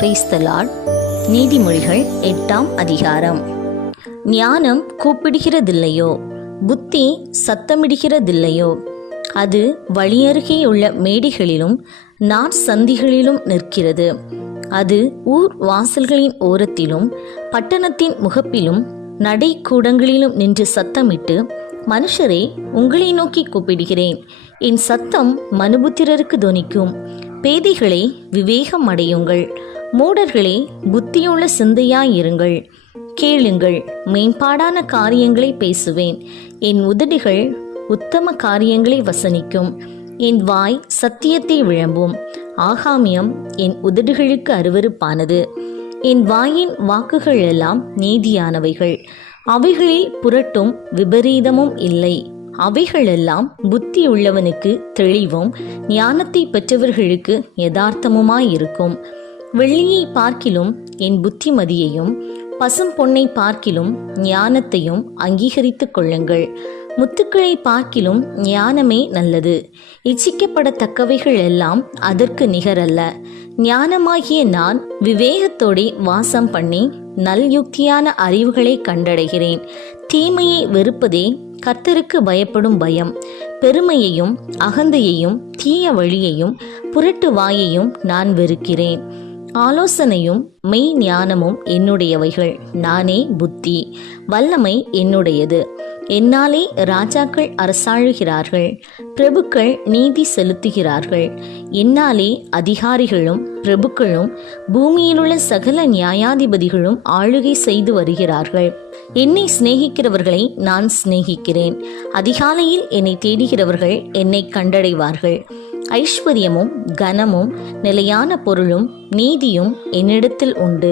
Praise the Lord. நீதிமொழிகள் 8ஆம் அதிகாரம். ஞானம் கூப்பிடுகிறதில்லையோ, புத்தி சத்தமிடுகிறதில்லையோ, அது வழியருகேயுள்ள மேடைகளிலும் நாற்சந்திகளிலும் நிற்கிறது. அது ஊர் வாசல்களின் ஓரத்திலும் பட்டணத்தின் முகப்பிலும் நடைக்கூடங்களிலும் நின்று சத்தமிட்டு, மனுஷரே, உங்களை நோக்கி கூப்பிடுகிறேன், என் சத்தம் மனுபுத்திரருக்கு தொனிக்கும். பேதைகளே, விவேகம் அடையுங்கள், மூடர்களே, புத்தியுள்ள சிந்தையாயிருங்கள். கேளுங்கள், மேம்பாடான காரியங்களை பேசுவேன், என் உதடுகள் உத்தம காரியங்களை வசனிக்கும். என் வாய் சத்தியத்தை விளம்பும். ஆகாமியம் என் உதடுகளுக்கு அருவருப்பானது. என் வாயின் வாக்குகள் எல்லாம் நீதியானவைகள், அவைகளில் புரட்டும் விபரீதமும் இல்லை. அவைகளெல்லாம் புத்தி உள்ளவனுக்கு தெளிவும் ஞானத்தை பெற்றவர்களுக்கு யதார்த்தமுமாயிருக்கும். வெள்ளியை பார்க்கிலும் என் புத்திமதியையும் பசும் பொன்னை பார்க்கிலும் ஞானத்தையும் அங்கீகரித்துக் கொள்ளுங்கள். முத்துக்களை பார்க்கிலும் ஞானமே நல்லது. இச்சிக்கப்படத்தக்கவைகள் எல்லாம் அதற்கு நிகரல்ல. ஞானமாகிய நான் விவேகத்தோടെ வாசம் பண்ணி நல்யுக்தியான அறிவுகளை கண்டடைகிறேன். தீமையை வெறுப்பதே கர்த்தருக்கு பயப்படும் பயம். பெருமையையும் அகந்தையையும் தீய வழியையும் புரட்டு வாயையும் நான் வெறுக்கிறேன். ஆலோசனையும் மெய் ஞானமும் என்னுடையவைகள். நானே புத்தி, வல்லமை என்னுடையது. என்னாலே ராஜாக்கள் அரசாளுகிறார்கள், பிரபுக்கள் நீதி செலுத்துகிறார்கள். என்னாலே அதிகாரிகளும் பிரபுக்களும் பூமியிலுள்ள சகல நியாயாதிபதிகளும் ஆளுகை செய்து வருகிறார்கள். என்னை சிநேகிக்கிறவர்களை நான் சிநேகிக்கிறேன். அதிகாலையில் என்னை தேடுகிறவர்கள் என்னை கண்டடைவார்கள். ஐஸ்வர்யமும் கனமும் நிலையான பொருளும் நீதியும் என்னிடத்தில் உண்டு.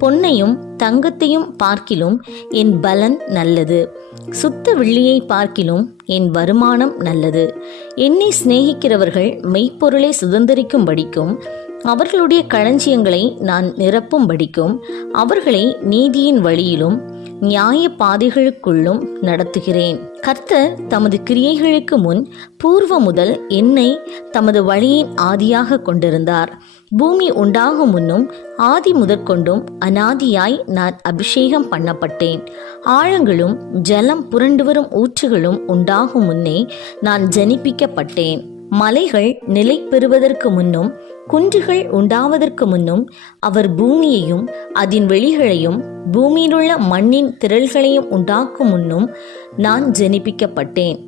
பொன்னையும் தங்கத்தையும் பார்க்கிலும் என் பலன் நல்லது. சுத்த வெள்ளியை பார்க்கிலும் என் வருமானம் நல்லது. என்னை சிநேகிக்கிறவர்கள் மெய்ப்பொருளை சுதந்திரிக்கும்படிக்கும் அவர்களுடைய களஞ்சியங்களை நான் நிரப்பும்படிக்கும் அவர்களை நீதியின் வழியிலும் நியாய பாதைகளுக்குள்ளும் நடத்துகிறேன். கர்த்தர் தமது கிரியைகளுக்கு முன் பூர்வ முதல் என்னை தமது வழியின் ஆதியாக கொண்டிருந்தார். பூமி உண்டாகும் முன்னும் ஆதி முதற்கொண்டும் அநாதியாய் நான் அபிஷேகம் பண்ணப்பட்டேன். ஆழங்களும் ஜலம் புரண்டு வரும் ஊற்றுகளும் உண்டாகும் முன்னே நான் ஜனிப்பிக்கப்பட்டேன். மலைகள் நிலை பெறுவதற்கு முன்னும் குன்றுகள் உண்டாவதற்கு முன்னும் அவர் பூமியையும் அதன் வெளிகளையும் பூமியிலுள்ள மண்ணின் திரள்களையும் உண்டாக்கும் முன்னும் நான் ஜனிப்பிக்கப்பட்டேன்.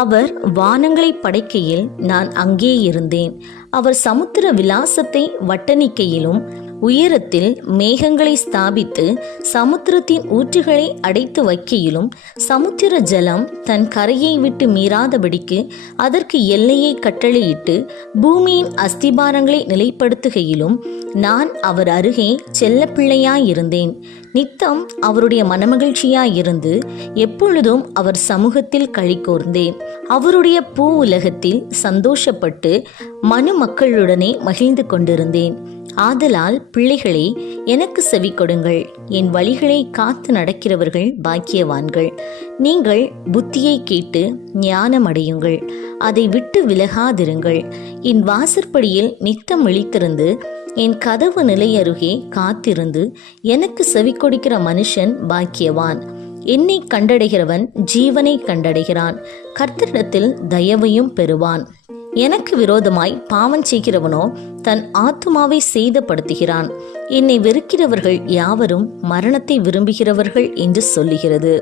அவர் வானங்களை படைக்கையில் நான் அங்கே இருந்தேன். அவர் சமுத்திர விலாசத்தை வட்டணிக்கையிலும் உயரத்தில் மேகங்களை ஸ்தாபித்து சமுத்திரத்தின் ஊற்றுகளை அடைத்து வைக்கையிலும் சமுத்திர ஜலம் தன் கரையை விட்டு மீறாதபடிக்கு அதற்கு எல்லையை கட்டளையிட்டு பூமியின் அஸ்திபாரங்களை நிலைப்படுத்துகையிலும் நான் அவர் அருகே செல்ல பிள்ளையாயிருந்தேன். நித்தம் அவருடைய மனமகிழ்ச்சியாயிருந்து எப்பொழுதும் அவர் சமூகத்தில் களி கூர்ந்தேன். அவருடைய பூ உலகத்தில் சந்தோஷப்பட்டு மனு மக்களுடனே மகிழ்ந்து கொண்டிருந்தேன். ஆதலால் பிள்ளைகளே, எனக்கு செவி கொடுங்கள். என் வழிகளை காத்து நடக்கிறவர்கள் பாக்கியவான்கள். நீங்கள் புத்தியை கேட்டு ஞானம் அடையுங்கள், அதை விட்டு விலகாதிருங்கள். என் வாசற்படியில் நித்தம் விழித்திருந்து என் கதவு நிலையருகே காத்திருந்து எனக்கு செவி கொடுக்கிற மனுஷன் பாக்கியவான். என்னை கண்டடைகிறவன் ஜீவனை கண்டடைகிறான், கர்த்தரிடத்தில் தயவையும் பெறுவான். எனக்கு விரோதமாய் பாவம் செய்கிறவனோ தன் ஆத்துமாவை சேதப்படுத்துகிறான். என்னை வெறுக்கிறவர்கள் யாவரும் மரணத்தை விரும்புகிறவர்கள் என்று சொல்லுகிறது.